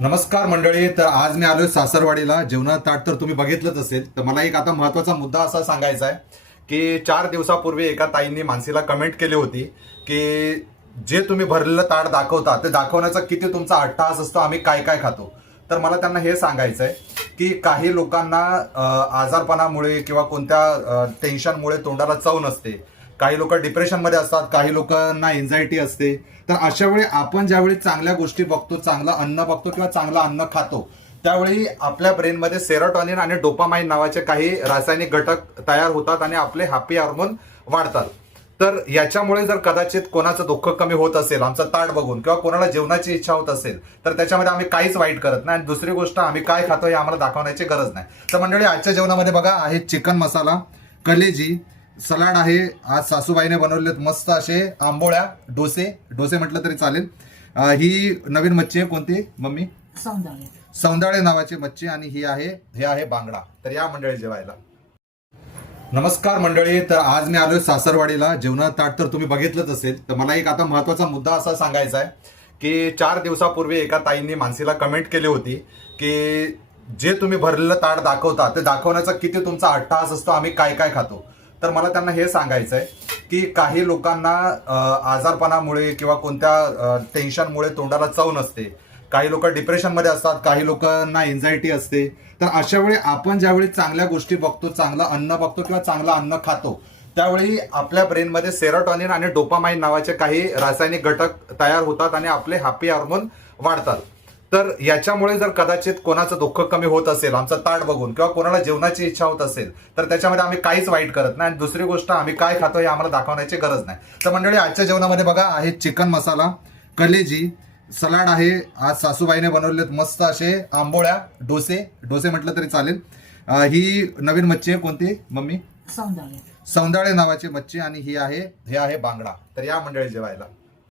नमस्कार मंडळी तर आज मी आलोय सासरवाडीला. जेवणा ताट तर तुम्ही बघितलंच असेल तर मला एक आता महत्त्वाचा मुद्दा असा सांगायचा आहे की चार दिवसापूर्वी एका ताईंनी मानसीला कमेंट केली होती की जे तुम्ही भरलेलं ताट दाखवता ते दाखवण्याचा किती तुमचा अट्टहास असतो आम्ही काय काय खातो? तर मला त्यांना हे सांगायचं आहे की काही लोकांना आजारपणामुळे किंवा कोणत्या टेन्शनमुळे तोंडाला चव नसते. काही लोक डिप्रेशनमध्ये असतात काही लोकांना एन्झायटी असते. तर अशा वेळी आपण ज्यावेळी चांगल्या गोष्टी बघतो चांगलं अन्न बघतो किंवा चांगलं अन्न खातो त्यावेळी आपल्या ब्रेनमध्ये सेरोटॉनिन आणि डोपामाइन नावाचे काही रासायनिक घटक तयार होतात आणि आपले हॅपी हार्मोन वाढतात. तर याच्यामुळे जर कदाचित कोणाचं दुःख कमी होत असेल आमचं ताट बघून किंवा कोणाला जेवणाची इच्छा होत असेल तर त्याच्यामध्ये आम्ही काहीच वाईट करत नाही. आणि दुसरी गोष्ट आम्ही काय खातो हे आम्हाला दाखवण्याची गरज नाही. तर मंडळी आजच्या जेवणामध्ये बघा आहे चिकन मसाला कलेजी सलाड आहे. आज सासूबाईने बनवलेत मस्त असे आंबोळ्या डोसे. डोसे म्हटलं तरी चालेल. ही नवीन मच्छी आहे. कोणती मम्मी? सौंदाळे. नावाची मच्छी आणि ही आहे हे आहे बांगडा. तर या मंडळी जेवायला. नमस्कार मंडळी तर आज मी आलोय सासरवाडीला. जेवणा ताट तर तुम्ही बघितलंच असेल. तर मला एक आता महत्त्वाचा मुद्दा असा सांगायचा आहे की चार दिवसापूर्वी एका ताईंनी मानसीला कमेंट केली होती की जे तुम्ही भरलेलं ताट दाखवता ते दाखवण्याचा किती तुमचा अट्टहास असतो आम्ही काय काय खातो. तर मला त्यांना हे सांगायचं आहे की काही लोकांना आजारपणामुळे किंवा कोणत्या टेन्शनमुळे तोंडाला चव नसते. काही लोक डिप्रेशनमध्ये असतात काही लोकांना एन्झायटी असते. तर अशा वेळी आपण ज्यावेळी चांगल्या गोष्टी बघतो चांगलं अन्न बघतो किंवा चांगलं अन्न खातो त्यावेळी आपल्या ब्रेनमध्ये सेरोटॉनिन आणि डोपामाइन नावाचे काही रासायनिक घटक तयार होतात आणि आपले हॅपी हार्मोन वाढतात. तर याच्यामुळे जर कदाचित कोणाचं दुःख कमी होत असेल आमचं ताट बघून किंवा कोणाला जेवणाची इच्छा होत असेल तर त्याच्यामध्ये आम्ही काहीच वाईट करत नाही. आणि दुसरी गोष्ट आम्ही काय खातो हे आम्हाला दाखवण्याची गरज नाही. तर मंडळी आजच्या जेवणामध्ये बघा आहे चिकन मसाला कलेजी सलाड आहे. आज सासूबाईने बनवलेत मस्त असे आंबोळ्या डोसे. डोसे म्हटलं तरी चालेल. ही नवीन मच्छी आहे. कोणती? मम्मी? सौंदर्य सौंदाळे नावाची मच्छी आणि ही आहे हे आहे बांगडा. तर या मंडळी जेवायला.